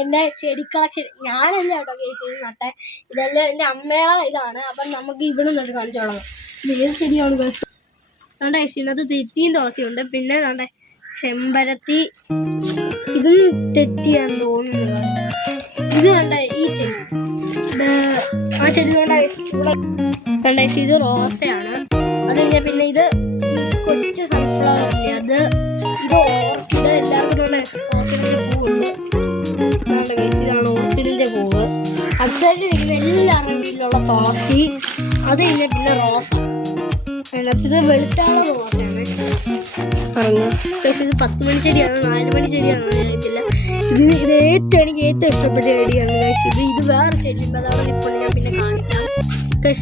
എൻ്റെ ചെടിക്കളക്ഷൻ ഞാനല്ല കേട്ടോ കേസ് നട്ടെ. ഇതെല്ലാം എൻ്റെ അമ്മയുടെ ഇതാണ്. അപ്പം നമുക്ക് ഇവിടെ നിന്നിട്ട് കാണിച്ചു തുടങ്ങാം. ഇത് ഏത് ചെടിയാണ് കേസ്? അതുകൊണ്ട് ഇതിനകത്ത് തെറ്റിയും തുളസിയുണ്ട്. പിന്നെ നമ്മുടെ ചെമ്പരത്തി, ഇതും തെറ്റിയാന്ന് തോന്നുന്നു. ഇത് കണ്ട ഈ ചെടി, ആ ചെടി കണ്ട ഇത് റോസയാണ്. അത് കഴിഞ്ഞാൽ പിന്നെ ഇത് ഈ കൊച്ചു സൺഫ്ലവർ ഇല്ലേ, അത് ഇത് ഓർക്കിഡ്. എല്ലാവർക്കും ഓർക്കിഡിൻ്റെ പൂവുണ്ട്. ഇതാണ് ഓർക്കിഡിൻ്റെ പൂവ്. അടുത്തായിട്ട് നിൽക്കുന്ന എല്ലാവരുടെ വീട്ടിലുള്ള തുളസി. അത് കഴിഞ്ഞാൽ പിന്നെ റോസ. അതിനകത്ത് ഇത് വെളുത്താള റോസയാണ്. ഇത് 10 മണി ചെടിയാണ്, 4 മണി ചെടിയാണോ അറിയത്തില്ല. ഇത് എനിക്ക് ഏറ്റവും ഇഷ്ടപ്പെട്ട ചെടിയാണ്. ഇത് വേറെ ചെടിയുണ്ട്, അതാണ് ഇപ്പോൾ ഞാൻ പിന്നെ കാണിക്കാം.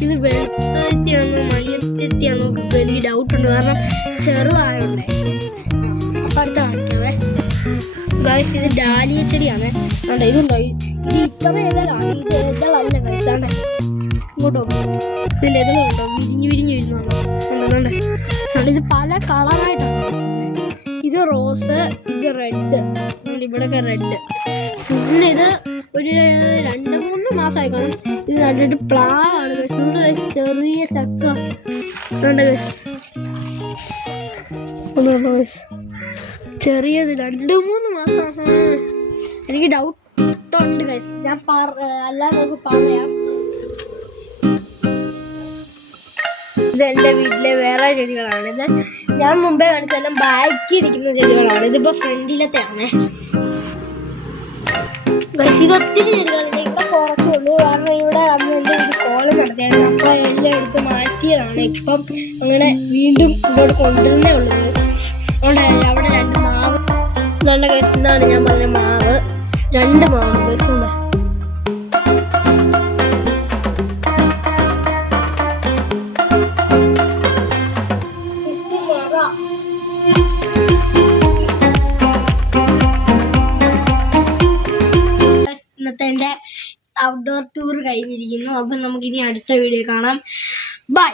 ഇത് വെളുത്തെത്തിയാണോ മഞ്ഞത്തെത്തിയാണോ എനിക്ക് ഡൗട്ടുണ്ട്, കാരണം ചെറുതായുണ്ടേ. അപ്പം അടുത്ത കാണിക്കാവേ. ഇത് ഡാലിയ ചെടിയാണ്. ഇതുണ്ടോ, ഇത് ഇത്ര ഇതളാണ്. ഇത് ഇതളല്ല കഴിച്ചാണ്ടേ. ഇങ്ങോട്ടോ ഇതിൻ്റെ ഇതളുണ്ടോ, വിരിഞ്ഞ് വരുന്നുണ്ടോ? ഇത് പല കളറായിട്ടാണ്. ഇത് റോസ്, ഇത് റെഡ്, ഇവിടെയൊക്കെ റെഡ്. പിന്നെ ഇത് ഒരു 2-3 മാസമായി കാണും. ഇത് നല്ലൊരു പ്ലാവാണ്. ചെറിയ ചക്ക ചെറിയത് 2-3 മാസം. എനിക്ക് ഡൗട്ടുണ്ട് ഗൈസ്, ഞാൻ അല്ലാതെ നമുക്ക് പറയാം. ഇതെൻ്റെ വീട്ടിലെ വേറെ ചെടികളാണ്. ഇത് ഞാൻ മുമ്പേ കാണിച്ചാലും ബാക്കി ഇരിക്കുന്ന ചെടികളാണ്. ഇതിപ്പോൾ ഫ്രണ്ടിലത്തെയാണ് ഗൈസ്. ഇത് ഒത്തിരി ചെടികളുണ്ട്. ഇവിടെ കുറച്ചുള്ളൂ, കാരണം ഇവിടെ അന്ന് എൻ്റെ ഒരു കോള് നടത്തിയായിരുന്നു. അപ്പോൾ എല്ലാം എടുത്ത് മാറ്റിയതാണ്. ഇപ്പം അങ്ങനെ വീണ്ടും ഇങ്ങോട്ട് കൊണ്ടുവരുന്നേ ഉള്ളൂ ഗൈസ്. അതുകൊണ്ട് അവിടെ 2 മാവ് നല്ല ഗൈസ്. എന്താണ് ഞാൻ പറഞ്ഞ മാവ്, 2 മാവ് ഗൈസ് ഉണ്ട്. ഇന്നത്തെ എൻ്റെ ഔട്ട്ഡോർ ടൂർ കഴിഞ്ഞിരിക്കുന്നു. അപ്പം നമുക്കിനി അടുത്ത വീഡിയോ കാണാം. ബൈ.